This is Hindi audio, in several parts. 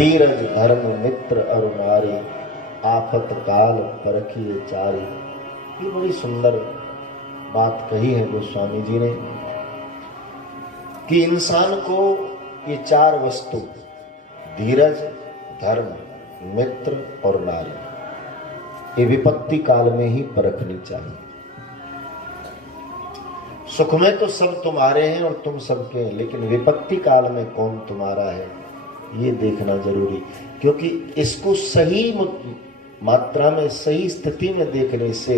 धीरज धर्म मित्र और नारी, आफत काल परखिए चारी। ये बड़ी सुंदर बात कही है गोस्वामी जी ने कि इंसान को ये चार वस्तु धीरज धर्म मित्र और नारी ये विपत्ति काल में ही परखनी चाहिए। सुख में तो सब तुम्हारे हैं और तुम सबके हैं, लेकिन विपत्ति काल में कौन तुम्हारा है ये देखना जरूरी, क्योंकि इसको सही मात्रा में सही स्थिति में देखने से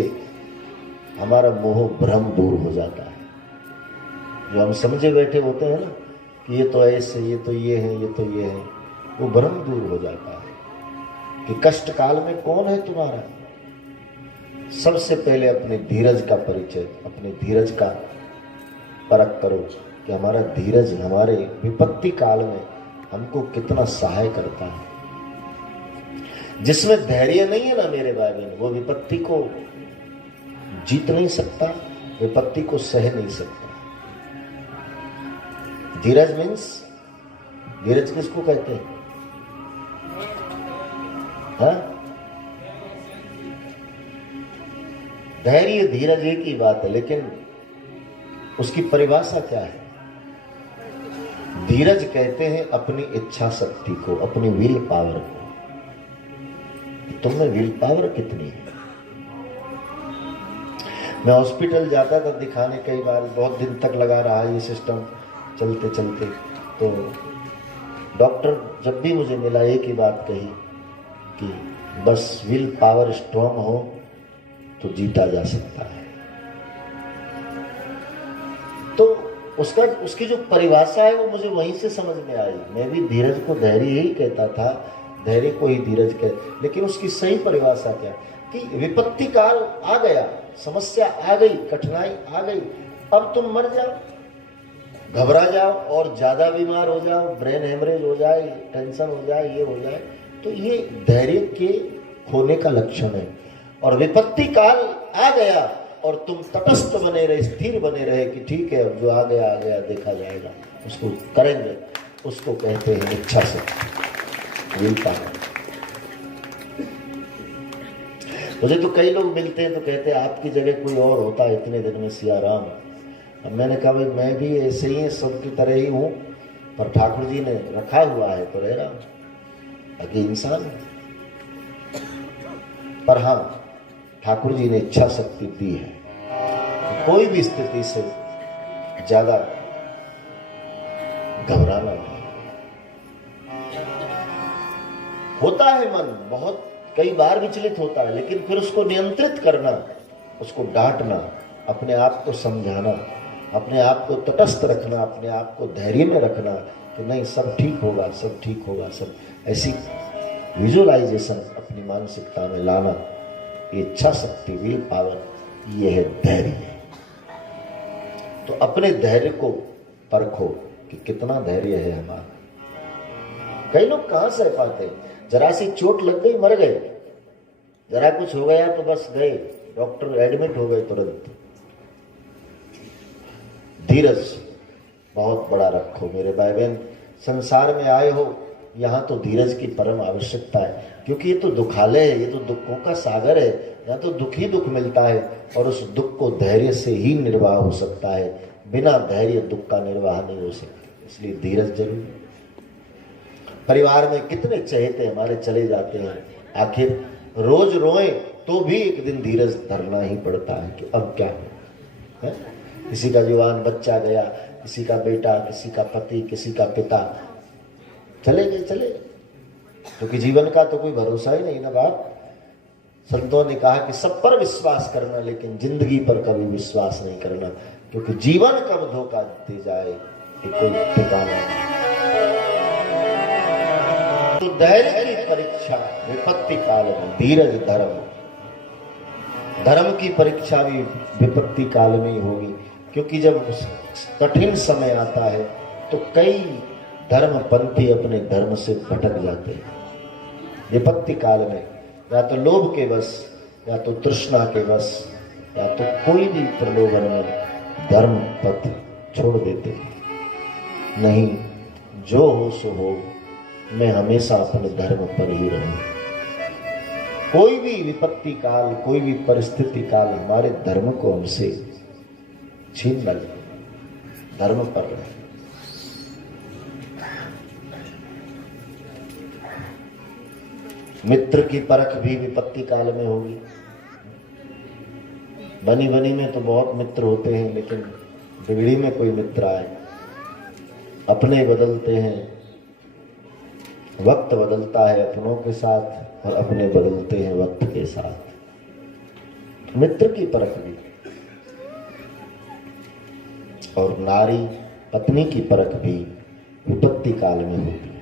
हमारा मोह भ्रम दूर हो जाता है। जो हम समझे बैठे होते हैं ना कि ये तो ऐसे, ये तो ये है, ये तो ये है, वो भ्रम दूर हो जाता है कि कष्ट काल में कौन है तुम्हारा। सबसे पहले अपने धीरज का परिचय, अपने धीरज का परख करो कि हमारा धीरज हमारे विपत्ति काल में हमको कितना सहाय करता है। जिसमें धैर्य नहीं है ना मेरे भाई बहन, वो विपत्ति को जीत नहीं सकता, विपत्ति को सह नहीं सकता। धीरज मीन्स, धीरज किसको कहते हैं? हाँ? धैर्य धीरज एक ही बात है, लेकिन उसकी परिभाषा क्या है? धीरज कहते हैं अपनी इच्छा शक्ति को, अपनी विल पावर को। तुम में विल पावर कितनी है? मैं हॉस्पिटल जाता था दिखाने, कई बार बहुत दिन तक लगा रहा ये सिस्टम चलते चलते, तो डॉक्टर जब भी मुझे मिला एक ही बात कही कि बस विल पावर स्ट्रांग हो तो जीता जा सकता है। तो उसकी जो परिभाषा है वो मुझे वहीं से समझ में आई। मैं भी धीरज को धैर्य ही कहता था, धैर्य को ही धीरज कह, लेकिन उसकी सही परिभाषा क्या कि विपत्ति काल आ गया, समस्या आ गई, कठिनाई आ गई, अब तुम मर जाओ, घबरा जाओ और ज्यादा बीमार हो जाओ, ब्रेन हेमरेज हो जाए, टेंशन हो जाए, ये हो जाए, तो ये धैर्य के खोने का लक्षण है। और विपत्ति काल आ गया और तुम तटस्थ बने रहे, स्थिर बने रहे कि ठीक है अब जो आ गया देखा जाएगा, उसको करेंगे, उसको कहते हैं इच्छा शक्ति, विल पावर। मुझे तो कई लोग मिलते हैं तो कहते हैं आपकी जगह कोई और होता इतने दिन में सिया राम। अब मैंने कहा भाई मैं भी ऐसे ही सबकी तरह ही हूं, पर ठाकुर जी ने रखा हुआ है तो रह रहा हूं, बाकी इंसान। पर हाँ, ठाकुर जी ने इच्छा शक्ति दी है तो कोई भी स्थिति से ज्यादा घबराना नहीं। होता है मन बहुत कई बार विचलित होता है, लेकिन फिर उसको नियंत्रित करना, उसको डांटना, अपने आप को समझाना, अपने आप को तटस्थ रखना, अपने आप को धैर्य में रखना कि नहीं सब ठीक होगा, सब ठीक होगा, सब ऐसी विजुअलाइजेशन अपनी मानसिकता में लाना, ये इच्छा शक्ति, विल पावर, ये है धैर्य। तो अपने धैर्य को परखो कि कितना धैर्य है हमारा। कई लोग कहां सह पाते, जरा सी चोट लग गई मर गए, जरा कुछ हो गया तो बस गए, डॉक्टर एडमिट हो गए तुरंत। धीरज बहुत बड़ा रखो मेरे भाई बहन, संसार में आए हो यहाँ तो धीरज की परम आवश्यकता है, क्योंकि ये तो दुखालय है, ये तो दुखों का सागर है, यहाँ तो दुख ही दुख मिलता है और उस दुख को धैर्य से ही निर्वाह हो सकता है, बिना धैर्य दुख का निर्वाह नहीं हो सकता, इसलिए धीरज जरूरी। परिवार में कितने चहेते हमारे चले जाते हैं, आखिर रोज रोए तो भी एक दिन धीरज धरना ही पड़ता है कि अब क्या हो। किसी का जवान बच्चा गया, किसी का बेटा, किसी का पति, किसी का पिता, चले गए चले, क्योंकि जीवन का तो कोई भरोसा ही नहीं ना बाप। संतों ने कहा कि सब पर विश्वास करना, लेकिन जिंदगी पर कभी विश्वास नहीं करना, क्योंकि जीवन कब धोखा दे जाए ये कोई ठिकाना नहीं। तो धैर्य की परीक्षा विपत्ति काल में, धीरज धर्म, धर्म की परीक्षा भी विपत्ति काल में ही होगी, क्योंकि जब कठिन समय आता है तो कई धर्मपंथी अपने धर्म से भटक जाते हैं। विपत्ति काल में या तो लोभ के वश, या तो तृष्णा के वश, या तो कोई भी प्रलोभन में धर्म पथ छोड़ देते हैं। नहीं, जो हो सो हो, मैं हमेशा अपने धर्म पर ही रहूं। कोई भी विपत्ति काल, कोई भी परिस्थिति काल हमारे धर्म को हमसे छीन न ले, धर्म पर रहे। मित्र की परख भी विपत्ति काल में होगी। बनी बनी में तो बहुत मित्र होते हैं, लेकिन बिगड़ी में कोई मित्र आए, अपने बदलते हैं, वक्त बदलता है अपनों के साथ और अपने बदलते हैं वक्त के साथ। मित्र की परख भी, और नारी पत्नी की परख भी विपत्ति काल में होती है।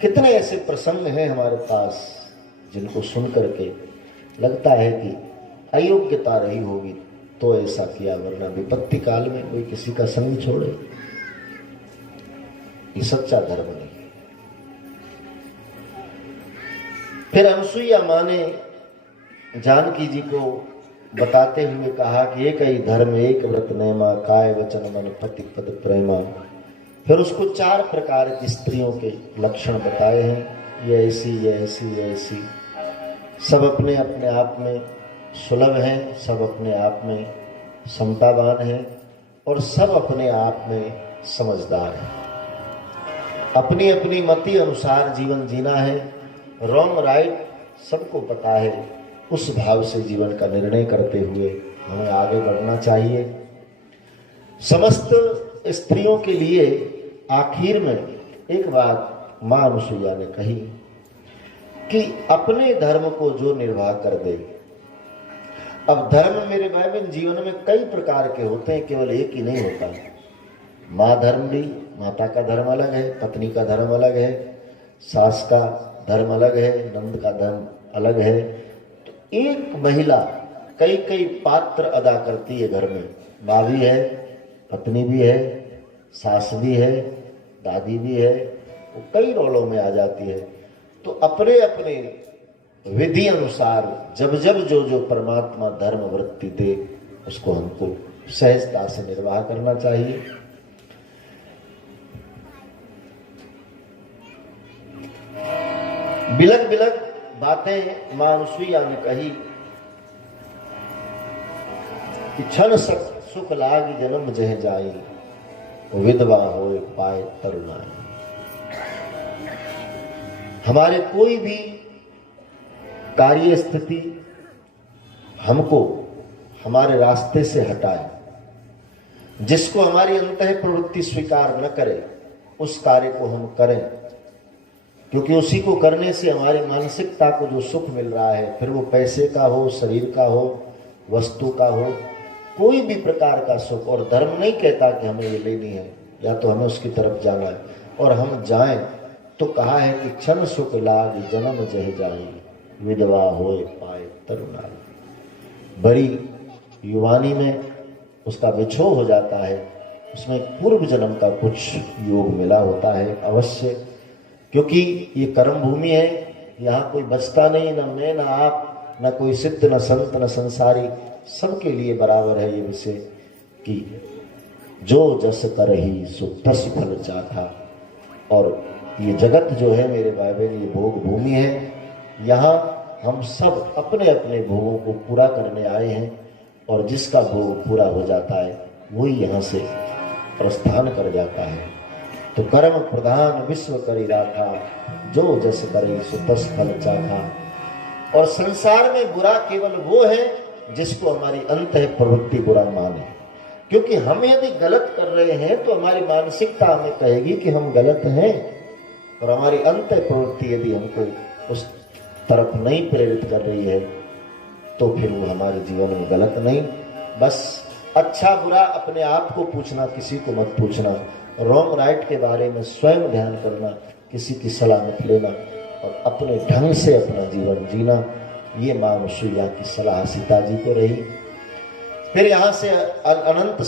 कितने ऐसे प्रसंग हैं हमारे पास जिनको सुन करके लगता है कि अयोग्यता रही होगी तो ऐसा किया, वरना विपत्ति काल में कोई किसी का संग छोड़े, ये सच्चा धर्म नहीं। फिर अनसुईया माँ ने जानकी जी को बताते हुए कहा कि एक ही धर्म एक व्रत नेमा, काय वचन मन पति पद प्रेमा। फिर उसको 4 प्रकार की स्त्रियों के लक्षण बताए हैं, ये ऐसी, ये ऐसी, ये ऐसी। सब अपने अपने आप में सुलभ हैं, सब अपने आप में समतावान हैं और सब अपने आप में समझदार हैं। अपनी अपनी मति अनुसार जीवन जीना है, रॉन्ग राइट सबको पता है। उस भाव से जीवन का निर्णय करते हुए हमें आगे बढ़ना चाहिए। समस्त स्त्रियों के लिए आखिर में एक बात मां अनुसुईया ने कही कि अपने धर्म को जो निर्वाह कर दे। अब धर्म मेरे भाई बहन जीवन में कई प्रकार के होते हैं, केवल एक ही नहीं होता। माँ धर्म भी, माता का धर्म अलग है, पत्नी का धर्म अलग है, सास का धर्म अलग है, नंद का धर्म अलग है। तो एक महिला कई कई पात्र अदा करती है घर में। माँ भी है, पत्नी भी है, सास भी है, दादी भी है, वो कई रोलों में आ जाती है। तो अपने अपने विधि अनुसार जब जब जो जो परमात्मा धर्म वृत्ति दे उसको हमको सहजता से निर्वाह करना चाहिए। बिलक बिलक बातें मां अनुसुईया ने कही कि क्षण सुख लाग जन्म जह जाई, विधवा होए पाए तरुणाई। हमारे कोई भी कार्य स्थिति हमको हमारे रास्ते से हटाए, जिसको हमारी अंतः प्रवृत्ति स्वीकार न करे उस कार्य को हम करें, क्योंकि उसी को करने से हमारी मानसिकता को जो सुख मिल रहा है, फिर वो पैसे का हो, शरीर का हो, वस्तु का हो, कोई भी प्रकार का सुख। और धर्म नहीं कहता कि हमें ये लेनी है या तो हमें उसकी तरफ जाना है, और हम जाएं तो कहा है कि क्षण सुख लाग जन्म जह जाए, विधवा होए पाए तरुणाई। बड़ी युवानी में उसका विछोह हो जाता है, उसमें पूर्व जन्म का कुछ योग मिला होता है अवश्य, क्योंकि ये कर्म भूमि है। यहाँ कोई बचता नहीं, न मैं न आप, न कोई सिद्ध, न संत, न संसारी, सबके लिए बराबर है ये विषय कि जो जस करही सो तस फल चाखा। और ये जगत जो है मेरे भाई बहन, ये भोग भूमि है। यहाँ हम सब अपने अपने भोगों को पूरा करने आए हैं, और जिसका भोग पूरा हो जाता है वही यहाँ से प्रस्थान कर जाता है। तो कर्म प्रधान विश्व करी राखा, जो जस करे सो तस फल चाखा। और संसार में बुरा केवल वो है जिसको हमारी अंतः प्रवृत्ति बुरा माने, क्योंकि हम यदि गलत कर रहे हैं तो हमारी मानसिकता हमें कहेगी कि हम गलत हैं, और हमारी अंतः प्रवृत्ति यदि हमको उस तरफ नहीं प्रेरित कर रही है तो फिर वो हमारे जीवन में गलत नहीं। बस अच्छा बुरा अपने आप को पूछना, किसी को मत पूछना। रॉन्ग राइट के बारे में स्वयं ध्यान करना, किसी की सलाह मत लेना, और अपने ढंग से अपना जीवन जीना। ये मां अनुसुईया की सलाह सीता जी को रही। फिर यहाँ से अनंत